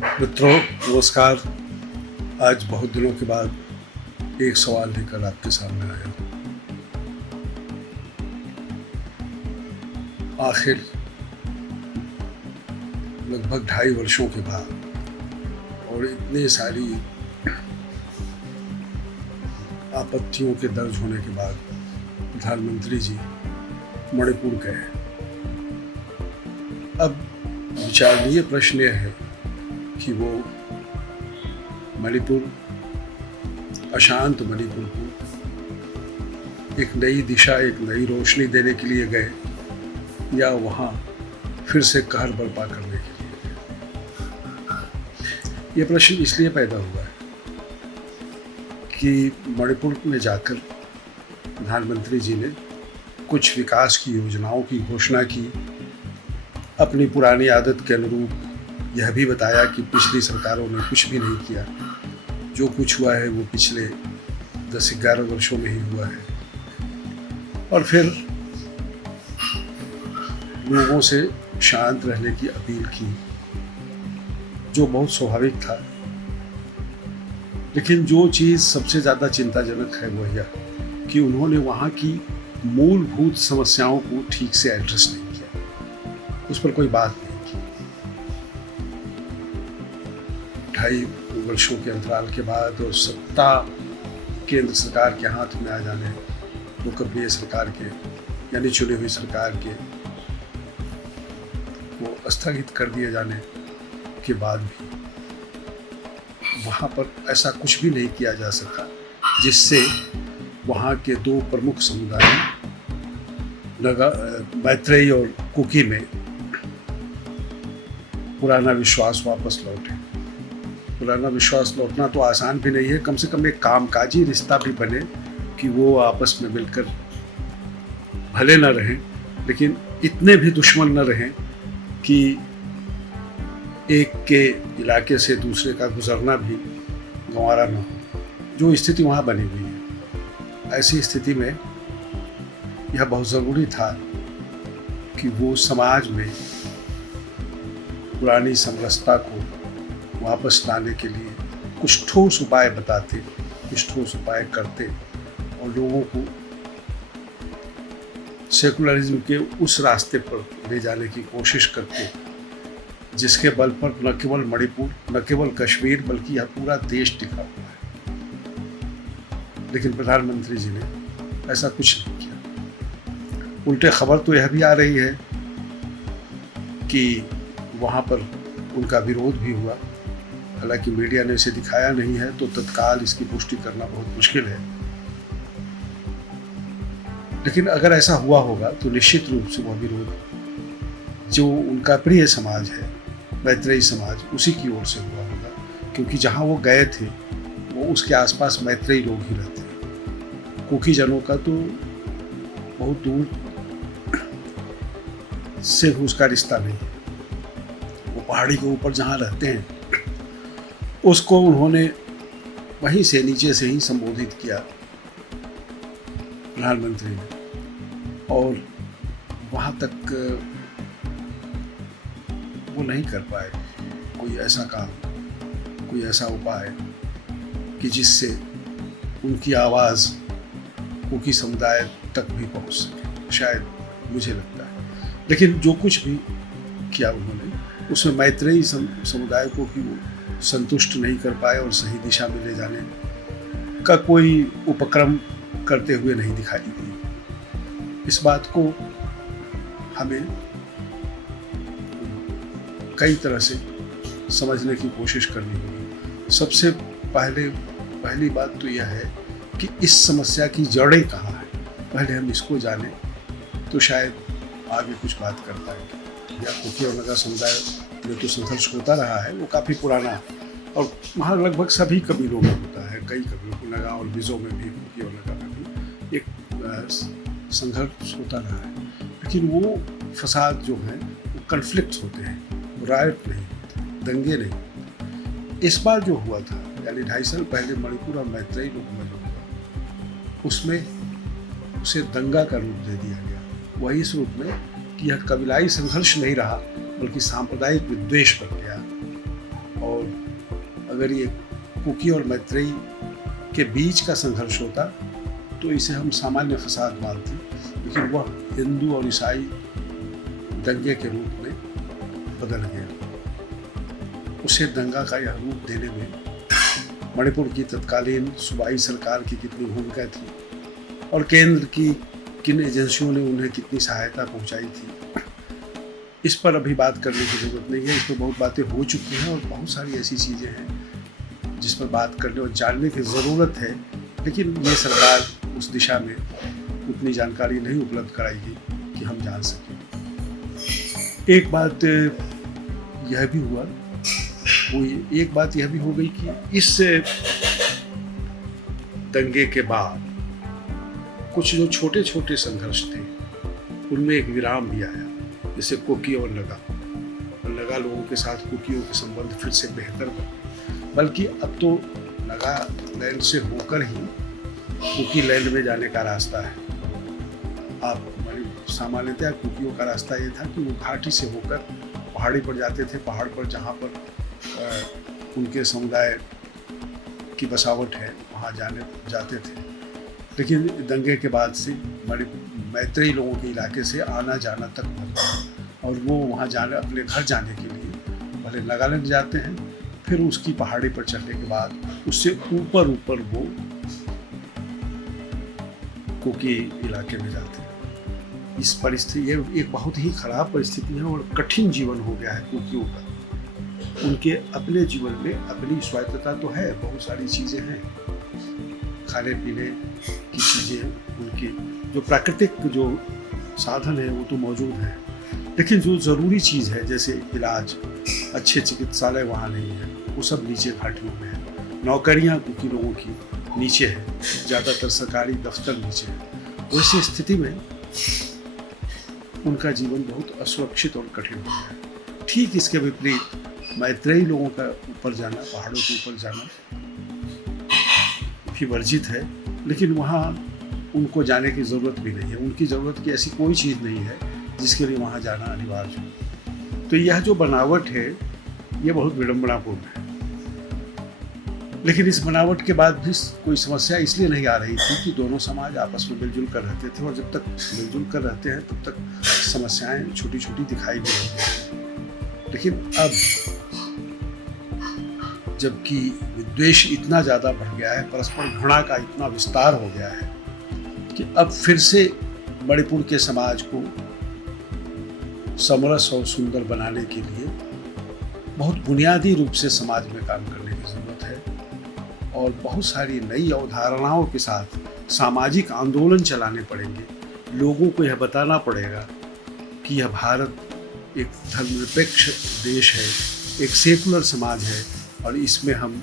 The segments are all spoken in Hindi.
मित्रों नमस्कार। आज बहुत दिनों के बाद एक सवाल लेकर आपके सामने आया हूँ। आखिर लगभग 2.5 वर्षों के बाद और इतने सारी आपत्तियों के दर्ज होने के बाद प्रधानमंत्री जी मणिपुर गए। अब विचारणीय प्रश्न यह है कि वो मणिपुर, अशांत मणिपुर को एक नई दिशा, एक नई रोशनी देने के लिए गए या वहाँ फिर से कहर बर्पा करने के लिए गए। ये प्रश्न इसलिए पैदा हुआ है कि मणिपुर में जाकर प्रधानमंत्री जी ने कुछ विकास की योजनाओं की घोषणा की। अपनी पुरानी आदत के अनुरूप यह भी बताया कि पिछली सरकारों ने कुछ भी नहीं किया, जो कुछ हुआ है वो पिछले 10-11 वर्षों में ही हुआ है। और फिर लोगों से शांत रहने की अपील की, जो बहुत स्वाभाविक था। लेकिन जो चीज़ सबसे ज़्यादा चिंताजनक है वो यह कि उन्होंने वहाँ की मूलभूत समस्याओं को ठीक से एड्रेस नहीं किया, उस पर कोई बात नहीं। 2.5 वर्षों के अंतराल के बाद और सत्ता केंद्र सरकार के हाथ में आ जाने, लोकप्रिय सरकार के यानी चुनी हुई सरकार के वो स्थगित कर दिए जाने के बाद भी वहाँ पर ऐसा कुछ भी नहीं किया जा सका जिससे वहाँ के 2 प्रमुख समुदाय मैत्रेई और कुकी में पुराना विश्वास वापस लौटे। पुराना विश्वास लौटना तो आसान भी नहीं है, कम से कम एक कामकाजी रिश्ता भी बने कि वो आपस में मिलकर भले न रहें लेकिन इतने भी दुश्मन न रहें कि एक के इलाके से दूसरे का गुजरना भी गंवारा न हो। जो स्थिति वहाँ बनी हुई है, ऐसी स्थिति में यह बहुत ज़रूरी था कि वो समाज में पुरानी समरसता को वापस लाने के लिए कुछ ठोस उपाय बताते, कुछ ठोस उपाय करते और लोगों को सेकुलरिज्म के उस रास्ते पर ले जाने की कोशिश करते जिसके बल पर न केवल मणिपुर, न केवल कश्मीर बल्कि यह पूरा देश टिका हुआ है। लेकिन प्रधानमंत्री जी ने ऐसा कुछ नहीं किया। उल्टे खबर तो यह भी आ रही है कि वहाँ पर उनका विरोध भी हुआ। हालांकि मीडिया ने इसे दिखाया नहीं है तो तत्काल इसकी पुष्टि करना बहुत मुश्किल है। लेकिन अगर ऐसा हुआ होगा तो निश्चित रूप से वह विरोध जो उनका प्रिय समाज है, मैत्रेई समाज, उसी की ओर से हुआ होगा, क्योंकि जहाँ वो गए थे वो उसके आसपास मैत्रेई लोग ही रहते हैं। कुकी जनों का तो बहुत दूर से उसका रिश्ता नहीं। वो पहाड़ी के ऊपर जहाँ रहते हैं उसको उन्होंने वहीं से नीचे से ही संबोधित किया प्रधानमंत्री ने, और वहाँ तक वो नहीं कर पाए कोई ऐसा काम, कोई ऐसा उपाय कि जिससे उनकी आवाज़ कुकी समुदाय तक भी पहुँच सके, शायद, मुझे लगता है। लेकिन जो कुछ भी किया उन्होंने उसमें मैत्रेई समुदाय को भी वो संतुष्ट नहीं कर पाए और सही दिशा में ले जाने का कोई उपक्रम करते हुए नहीं दिखाई दिए। इस बात को हमें कई तरह से समझने की कोशिश करनी होगी। सबसे पहली बात तो यह है कि इस समस्या की जड़ें कहाँ हैं। पहले हम इसको जानें तो शायद आगे कुछ बात कर पाएंगे। या कुकी और नगा समुदाय में तो संघर्ष होता रहा है, वो काफ़ी पुराना है और वहाँ लगभग सभी कबीलों में होता है। कई कबीलों, नगा और मिज़ो में भी, कुकी और नगा में भी एक संघर्ष होता रहा है। लेकिन वो फसाद जो हैं वो कन्फ्लिक्ट होते हैं, रायट नहीं होते, दंगे नहीं होते। इस बार जो हुआ था यानी 2.5 साल पहले मणिपुर और मैत्रेई लोग में जो हुआ उसमें उसे दंगा का रूप दे दिया गया। वही इस रूप में कि यह कबीलाई संघर्ष नहीं रहा बल्कि सांप्रदायिक विद्वेष बन गया और अगर ये कुकी और मैत्रेयी के बीच का संघर्ष होता तो इसे हम सामान्य फसाद मानते, लेकिन वह हिंदू और ईसाई दंगे के रूप में बदल गया। उसे दंगा का यह रूप देने में मणिपुर की तत्कालीन सूबाई सरकार की कितनी भूमिका थी और केंद्र की किन एजेंसियों ने उन्हें कितनी सहायता पहुंचाई थी, इस पर अभी बात करने की ज़रूरत नहीं है। इस पर बहुत बातें हो चुकी हैं और बहुत सारी ऐसी चीज़ें हैं जिस पर बात करने और जानने की ज़रूरत है, लेकिन ये सरकार उस दिशा में उतनी जानकारी नहीं उपलब्ध कराएगी कि हम जान सकें। एक बात यह भी हुआ, एक बात यह भी हो गई कि इस दंगे के बाद कुछ जो छोटे छोटे संघर्ष थे उनमें एक विराम भी आया, जैसे कुकी और नगा लोगों के साथ कुकियों के संबंध फिर से बेहतर बने, बल्कि अब तो नागालैंड से होकर ही कुकी लैंड में जाने का रास्ता है। आप सामान्यतः कुकियों का रास्ता ये था कि वो घाटी से होकर पहाड़ी पर जाते थे, पहाड़ पर जहाँ पर उनके समुदाय की बसावट है वहाँ जाते थे। लेकिन दंगे के बाद से मैत्रेयी लोगों के इलाके से आना जाना तक बंद और वो वहाँ अपने घर जाने के लिए भले नागालैंड जाते हैं, फिर उसकी पहाड़ी पर चढ़ने के बाद उससे ऊपर वो कुकी इलाके में जाते हैं। इस परिस्थिति, ये एक बहुत ही खराब परिस्थिति है और कठिन जीवन हो गया है कुकियों का। उनके अपने जीवन में अपनी स्वायत्तता तो है, बहुत सारी चीज़ें हैं, खाने पीने की चीज़ें, उनकी जो प्राकृतिक जो साधन है वो तो मौजूद है, लेकिन जो ज़रूरी चीज़ है जैसे इलाज, अच्छे चिकित्सालय वहाँ नहीं है, वो सब नीचे घाटियों में है। नौकरियाँ कुकी लोगों की नीचे है, ज़्यादातर सरकारी दफ्तर नीचे है। वैसी स्थिति में उनका जीवन बहुत असुरक्षित और कठिन हो गया है। ठीक इसके विपरीत मैत्रेयी लोगों का ऊपर जाना, पहाड़ों के ऊपर जाना भी वर्जित है, लेकिन वहाँ उनको जाने की ज़रूरत भी नहीं है। उनकी ज़रूरत की ऐसी कोई चीज़ नहीं है जिसके लिए वहाँ जाना अनिवार्य हो। तो यह जो बनावट है ये बहुत विडंबनापूर्ण है, लेकिन इस बनावट के बाद भी कोई समस्या इसलिए नहीं आ रही थी कि दोनों समाज आपस में मिलजुल कर रहते थे, और जब तक मिलजुल कर रहते हैं तब तक समस्याएं छोटी छोटी दिखाई भी नहीं देती। लेकिन अब जबकि विद्वेष इतना ज़्यादा बढ़ गया है, परस्पर घृणा का इतना विस्तार हो गया है कि अब फिर से मणिपुर के समाज को समरस और सुंदर बनाने के लिए बहुत बुनियादी रूप से समाज में काम करने की ज़रूरत है और बहुत सारी नई अवधारणाओं के साथ सामाजिक आंदोलन चलाने पड़ेंगे। लोगों को यह बताना पड़ेगा कि यह भारत एक धर्मनिरपेक्ष देश है, एक सेकुलर समाज है, और इसमें हमें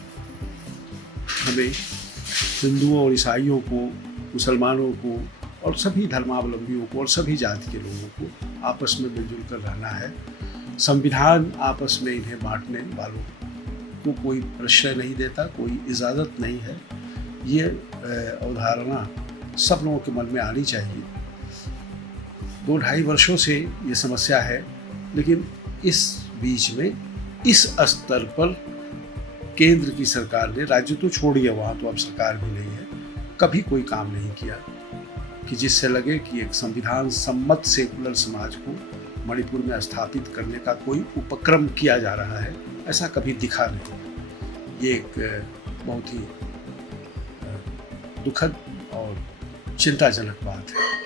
हिंदुओं और ईसाइयों को, मुसलमानों को और सभी धर्मावलंबियों को और सभी जाति के लोगों को आपस में मिलजुल कर रहना है। संविधान आपस में इन्हें बांटने वालों को कोई प्रश्रय नहीं देता, कोई इजाज़त नहीं है। ये अवधारणा सब लोगों के मन में आनी चाहिए। 2-2.5 वर्षों से ये समस्या है, लेकिन इस बीच में इस स्तर पर केंद्र की सरकार ने, राज्य तो छोड़िए, वहाँ तो अब सरकार भी नहीं है, कभी कोई काम नहीं किया कि जिससे लगे कि एक संविधान सम्मत सेकुलर समाज को मणिपुर में स्थापित करने का कोई उपक्रम किया जा रहा है। ऐसा कभी दिखा नहीं। ये एक बहुत ही दुखद और चिंताजनक बात है।